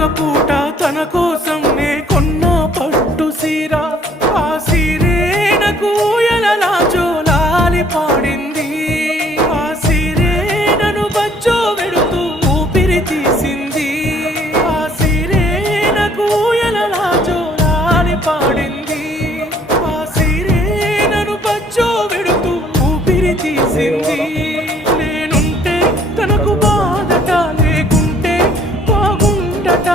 ఒక పూట తన కోసం నే కొన్న పట్టు సీర ఆ సీరేనకు ఎలలా జోలాలి పాడింది ఆ సీరేనను బచ్చో వెడుతూ ఊపిరి తీసింది ఆ సీరేనకు ఎలలా జోలాలి పాడింది ఆ సీరేనను బచ్చో వెడుతూ ఊపిరి తీసింది నేనుంటే తనకు బాధట లేకుంటే బాగుండట